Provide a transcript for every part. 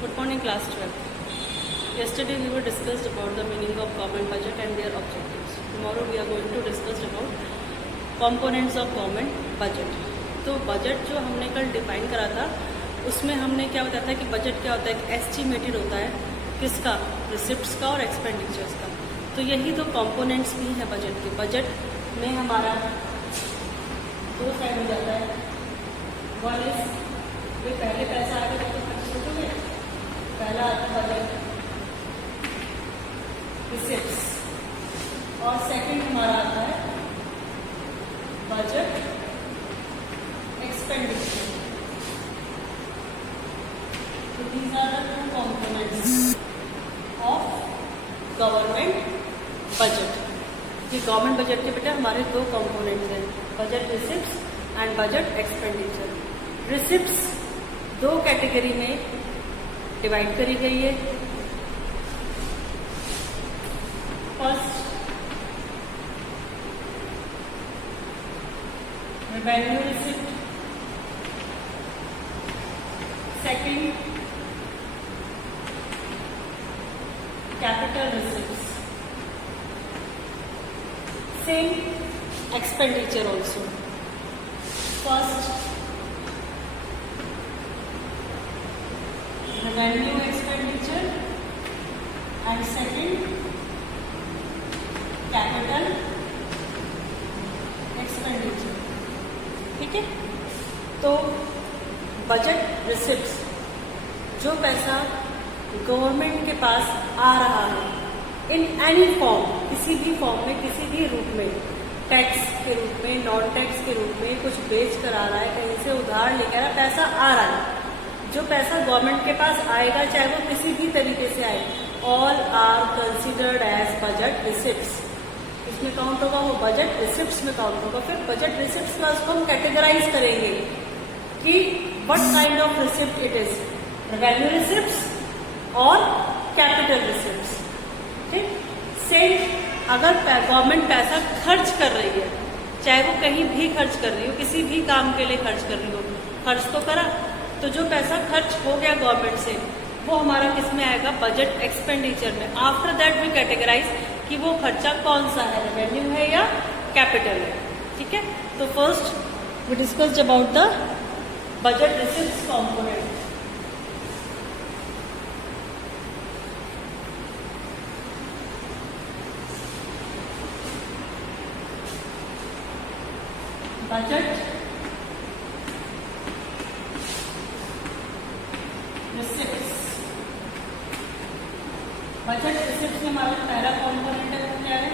Good morning, class 12. Yesterday we were discussed about the meaning of government budget and their objectives. Tomorrow we are going to discuss about components of government budget. तो budget जो हमने कल define करा था उसमें हमने क्या बताया था कि बजट क्या होता है, एक एस्टिमेटेड होता है किसका, रिसिप्ट्स का और एक्सपेंडिचर्स का। तो यही दो कंपोनेंट्स भी हैं बजट के। बजट में हमारा दो साइड हो जाता है, वन इज जो पहले पैसा आएगा तो खर्च सोचोगे, पहला आता है बजट रिसिप्ट्स, और सेकंड हमारा आता है budget expenditure. So these are the two components of government budget. ये गवर्नमेंट बजट के बेटा हमारे दो कंपोनेंट्स हैं, budget receipts and budget expenditure. Receipts दो कैटेगरी में डिवाइड करी गई है। First revenue receipt, second capital receipts, same expenditure also. First revenue expenditure and second capital expenditure. ठीक है, तो बजट रिसिप्ट्स जो पैसा गवर्नमेंट के पास आ रहा है इन एनी फॉर्म, किसी भी फॉर्म में, किसी भी रूप में, टैक्स के रूप में, नॉन टैक्स के रूप में, कुछ बेच कर आ रहा है, कहीं से उधार लेकर आ, पैसा आ रहा है, जो पैसा गवर्नमेंट के पास आएगा चाहे वो किसी भी तरीके से आए, all are considered as budget receipts. इसमें काउंट होगा, वो बजट रिसिप्ट्स में काउंट होगा। फिर बजट रिसिप्ट्स में उसको हम कैटेगराइज करेंगे कि what kind of receipt it is, revenue receipts और कैपिटल रिसिप्ट्स। ठीक, सेम अगर गवर्नमेंट पैसा खर्च कर रही है, चाहे वो कहीं भी खर्च कर रही हो, किसी भी काम के लिए खर्च कर रही हो, खर्च तो करा, तो जो पैसा खर्च हो गया गवर्नमेंट से वो हमारा किस में आएगा, बजट एक्सपेंडिचर में। आफ्टर दैट वी कैटेगराइज कि वो खर्चा कौन सा है, रेवेन्यू है या कैपिटल है। ठीक है, तो first we discussed about the budget receipts component. Budget receipts, budget receipts में हमारा पहला कॉम्पोनेंट है वो क्या है,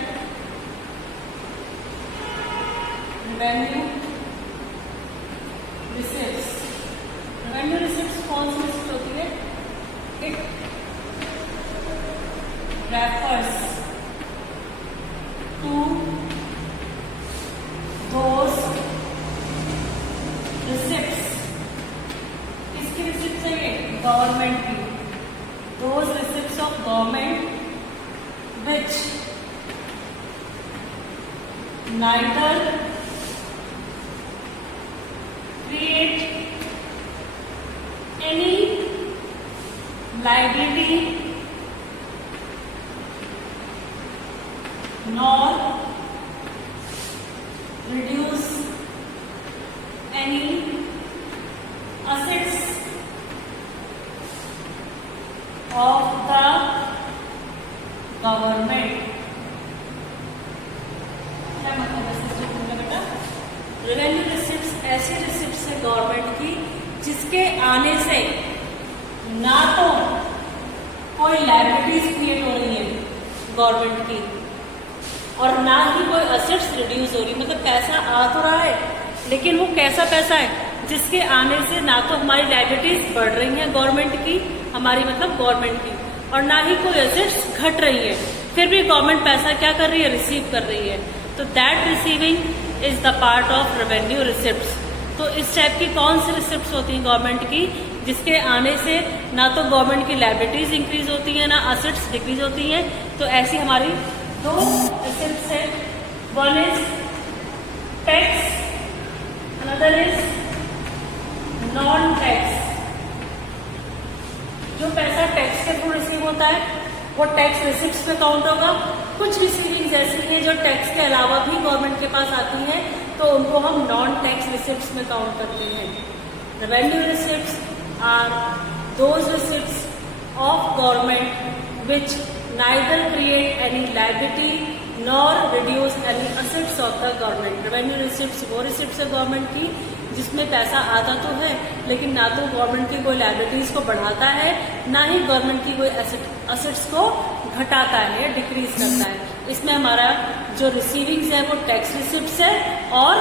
रेवेन्यू रिसिप्ट्स। रेवेन्यू रिसिप्ट्स कौन सी रिसिप्ट होती है, it refers to those receipts, किसकी रिसिप्ट चाहिए, गवर्नमेंट की, those receipts of government which neither create any liability nor reduce any assets of the government। क्या मतलब है सिस्टम का बेटा, रेवेन्यू रिसिप्ट्स ऐसी रिसिप्ट्स है गवर्नमेंट की जिसके आने से ना तो कोई लायबिलिटीज क्रिएट हो रही है गवर्नमेंट की और ना ही कोई असेट्स रिड्यूस हो रही, मतलब पैसा आ तो रहा है लेकिन वो कैसा पैसा है जिसके आने से ना तो हमारी लायबिलिटीज बढ़ रही हैं गवर्नमेंट की, हमारी मतलब गवर्नमेंट की, और ना ही कोई असेट्स घट रही है, फिर भी गवर्नमेंट पैसा क्या कर रही है, रिसीव कर रही है। तो that receiving is the part of revenue receipts. तो इस टाइप की कौन सी रिसिप्ट्स होती हैं गवर्नमेंट की, जिसके आने से ना तो गवर्नमेंट की लायबिलिटीज इंक्रीज होती है ना असेट्स डिक्रीज होती हैं। तो ऐसी हमारी दो रिसिप्ट्स है, one is tax, another is non tax. जो पैसा टैक्स के थ्रू रिसीव होता है वो टैक्स रिसिप्ट्स में काउंट होगा। कुछ रिसीविंग्स ऐसी हैं जो टैक्स के अलावा भी गवर्नमेंट के पास आती हैं, तो उनको हम नॉन टैक्स रिसिप्ट्स में काउंट करते हैं। Revenue receipts are those receipts of government which neither create any liability nor reduce any assets of the government. Revenue receipts वो रिसिप्ट्स है गवर्नमेंट की जिसमें पैसा आता तो है लेकिन ना तो गवर्नमेंट की कोई लायबिलिटीज को बढ़ाता है, ना ही गवर्नमेंट की कोई असेट्स को घटाता है, डिक्रीज करता है। इसमें हमारा जो रिसीविंग्स है वो टैक्स रिसिप्ट्स है और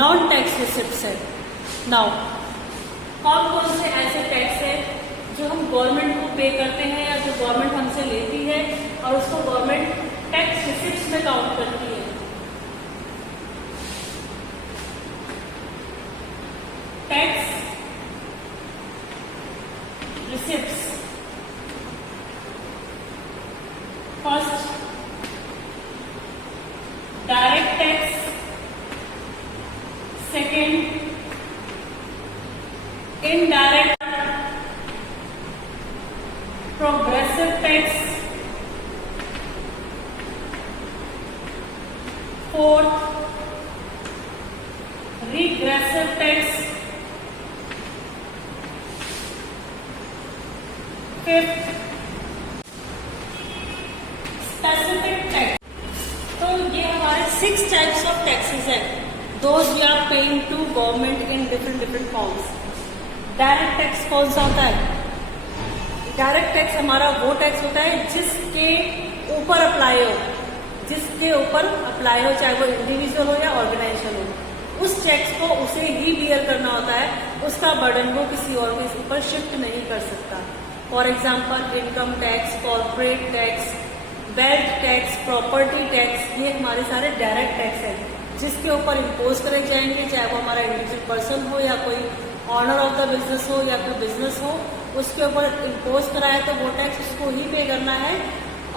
नॉन टैक्स रिसिप्ट्स है। नाउ कौन कौन से ऐसे टैक्स है जो हम गवर्नमेंट को पे करते हैं या जो गवर्नमेंट हमसे लेती है और उसको गवर्नमेंट टैक्स रिसिप्ट्स में काउंट करती है। Tax receipts, first direct tax, second indirect, progressive tax, fourth regressive tax, fifth specific tax. तो ये हमारे 6 टाइप्स ऑफ टैक्सेस हैं, those we are paying to government in different forms. Direct tax कौन सा होता है? डायरेक्ट टैक्स हमारा वो टैक्स होता है जिसके ऊपर अप्लाई हो, चाहे वो इंडिविजुअल हो या ऑर्गेनाइजेशन हो। उस टैक्स को उसे ही बियर करना होता है, उसका बर्डन वो किसी और के ऊपर शिफ्ट नहीं कर सकता। For example income tax, corporate tax, wealth tax, property tax, ये हमारे सारे डायरेक्ट टैक्स हैं जिसके ऊपर इम्पोज करे जाएंगे, चाहे वो हमारा इंडिविजुअल पर्सन हो या कोई ऑनर ऑफ द बिजनेस हो या कोई बिजनेस हो, उसके ऊपर इम्पोज कराए तो वो टैक्स उसको ही पे करना है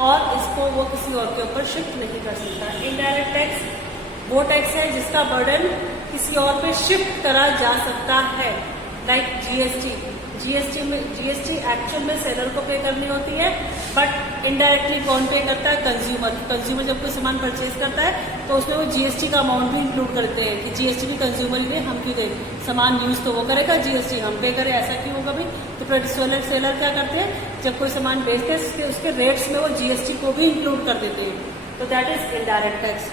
और इसको वो किसी और के ऊपर शिफ्ट नहीं कर सकता। इनडायरेक्ट टैक्स वो टैक्स है जिसका बर्डन किसी और पे शिफ्ट करा जा सकता है, लाइक जीएसटी एक्चुअल में सेलर को पे करनी होती है, बट इनडायरेक्टली कौन पे करता है? कंज्यूमर जब कोई सामान परचेज करता है तो उसमें वो जीएसटी का अमाउंट भी इंक्लूड करते हैं कि जीएसटी भी कंज्यूमर ही दे, हम क्यों दे, सामान यूज तो वो करेगा, जीएसटी हम पे करें, ऐसा क्यों होगा भाई? तो सेलर क्या करते हैं, जब कोई सामान बेचते हैं उसके रेट्स में वो जीएसटी को भी इंक्लूड कर देते हैं, तो that is indirect tax.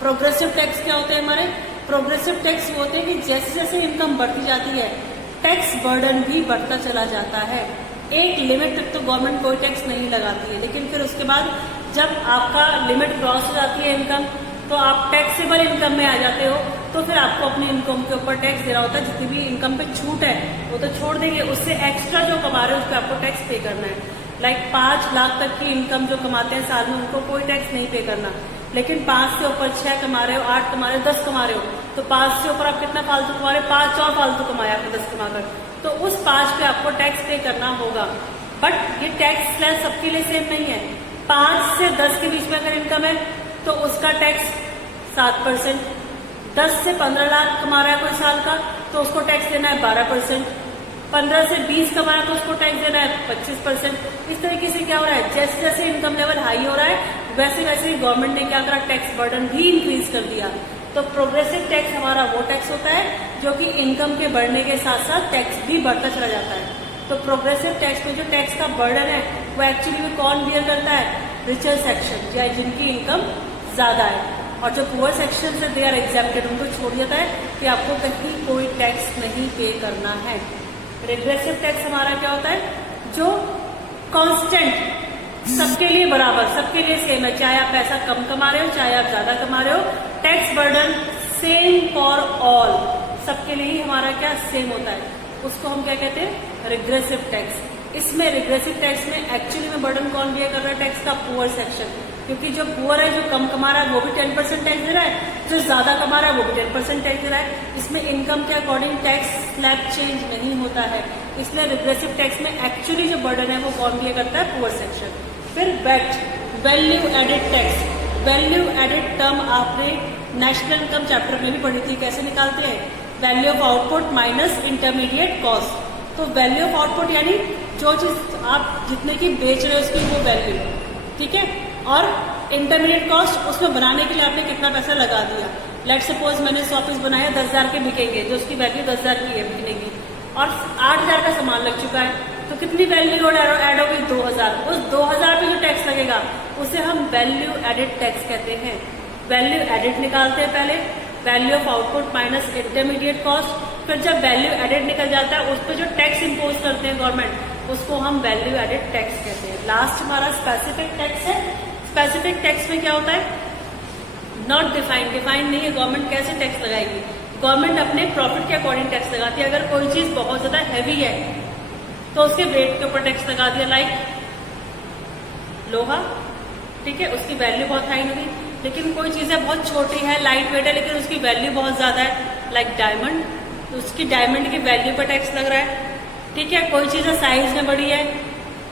Progressive tax क्या होते हैं हमारे? प्रोग्रेसिव टैक्स वो होते हैं कि जैसे जैसे इनकम बढ़ती जाती है टैक्स बर्डन भी बढ़ता चला जाता है। एक लिमिट तक तो गवर्नमेंट कोई टैक्स नहीं लगाती है, लेकिन फिर उसके बाद जब आपका लिमिट क्रॉस हो जाती है इनकम, तो आप टैक्सेबल इनकम में आ जाते हो, तो फिर आपको अपनी इनकम के ऊपर टैक्स देना होता है। जितनी भी इनकम पे छूट है वो तो छोड़ देंगे, उससे एक्स्ट्रा जो कमा रहे हो उस पर आपको टैक्स पे करना है। लाइक 5 लाख तक की इनकम जो कमाते हैं साल में उनको कोई टैक्स नहीं पे करना, लेकिन 5 से ऊपर 6 कमा रहे हो, 8 कमा रहे हो, 10 कमा रहे हो, तो 5 से ऊपर आप कितना फालतू कमा रहे हो? 5 और फालतू कमाया आपने 10 कमाकर, तो उस 5 पे आपको टैक्स पे करना होगा। बट ये टैक्स स्लैब सबके लिए सेम नहीं है। 5 से 10 के बीच में अगर इनकम है तो उसका टैक्स 7%, 10 से 15 लाख कमा रहा है कोई साल का तो उसको टैक्स देना है 12%, 15 से 20 कमा रहा है तो उसको टैक्स देना है 25%। इस तरीके से क्या हो रहा है, जैसे जैसे इनकम लेवल हाई हो रहा है वैसे वैसे ही गवर्नमेंट ने क्या करा, टैक्स बर्डन भी इंक्रीज कर दिया। तो प्रोग्रेसिव टैक्स हमारा वो टैक्स होता है जो कि इनकम के बढ़ने के साथ साथ टैक्स भी बढ़ता चला जाता है। तो प्रोग्रेसिव टैक्स में जो टैक्स का बर्डन है वो एक्चुअली में कौन बियर करता है? रिचर सेक्शन, या जिनकी इनकम ज्यादा है, और जो पुअर सेक्शन है दे आर एग्जेम्प्टेड, उनको छोड़ जाता है कि आपको कहीं कोई टैक्स नहीं पे करना है। रिग्रेसिव टैक्स हमारा क्या होता है? जो कांस्टेंट, सबके लिए बराबर, सबके लिए सेम है, चाहे आप पैसा कम कमा रहे हो चाहे आप ज्यादा कमा रहे हो, tax burden same for all, सबके लिए ही हमारा क्या सेम होता है, उसको हम क्या कहते हैं? Regressive tax. इसमें रिग्रेसिव टैक्स में एक्चुअली में बर्डन कौन बियर कर रहा है टैक्स का? पुअर सेक्शन, क्योंकि जो पुअर है, जो कम कमा रहा है वो भी 10% टैक्स दे रहा है, जो ज्यादा कमा रहा है वो भी 10% टैक्स दे रहा है। इसमें इनकम के अकॉर्डिंग टैक्स स्लैब चेंज नहीं होता है, इसलिए रिग्रेसिव टैक्स में एक्चुअली जो बर्डन है वो कौन बियर करता है? Poor section. फिर VAT, value added tax. Value added term आपने नेशनल इनकम चैप्टर में भी पढ़ी थी, कैसे निकालते हैं? Value of output minus intermediate cost. तो वैल्यू ऑफ आउटपुट यानी जो चीज आप जितने की बेच रहे हो उसकी वो वैल्यू, ठीक है। और इंटरमीडिएट कॉस्ट, उसमें बनाने के लिए आपने कितना पैसा लगा दिया। लेट सपोज मैंने 100 पीस बनाया, 10,000 के बिकेंगे, जो उसकी वैल्यू 10,000 की है बिकने की, और 8,000 का सामान लग चुका है, तो कितनी वैल्यू ऐड होगी? 2,000। उस 2,000 पे जो टैक्स लगेगा उसे हम वैल्यू एडेड टैक्स कहते हैं। वैल्यू एडेड निकालते हैं पहले, value of output minus intermediate cost, फिर जब वैल्यू एडेड निकल जाता है उस पर जो टैक्स इम्पोज करते हैं गवर्नमेंट, उसको हम वैल्यू एडेड टैक्स कहते हैं। लास्ट हमारा स्पेसिफिक टैक्स है। स्पेसिफिक टैक्स में क्या होता है? नॉट डिफाइंड, डिफाइंड नहीं है गवर्नमेंट कैसे टैक्स लगाएगी। गवर्नमेंट अपने प्रॉफिट के अकॉर्डिंग टैक्स लगाती है। अगर कोई चीज बहुत ज्यादा हैवी है तो उसके वेट के ऊपर टैक्स लगा दिया, लाइक लोहा, ठीक है, उसकी वैल्यू बहुत हाई होगी। लेकिन कोई चीजें बहुत छोटी है, लाइट वेट है, लेकिन उसकी वैल्यू बहुत ज्यादा है, लाइक डायमंड, तो उसकी डायमंड की वैल्यू पर टैक्स लग रहा है, ठीक है। कोई चीजें साइज में बड़ी है,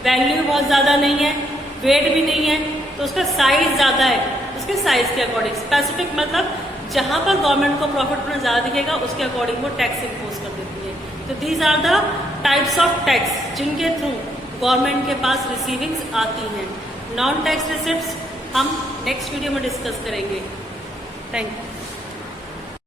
वैल्यू बहुत ज्यादा नहीं है, वेट भी नहीं है, तो उसका साइज ज्यादा है, उसके साइज के अकॉर्डिंग। स्पेसिफिक मतलब जहां पर गवर्नमेंट को प्रॉफिट में ज्यादा दिखेगा उसके अकॉर्डिंग वो टैक्स इम्पोज कर देती है। तो these are the types of tax जिनके थ्रू गवर्नमेंट के पास रिसीविंग्स आती हैं। नॉन टैक्स रिसिप्ट्स हम नेक्स्ट वीडियो में डिस्कस करेंगे। Thank you.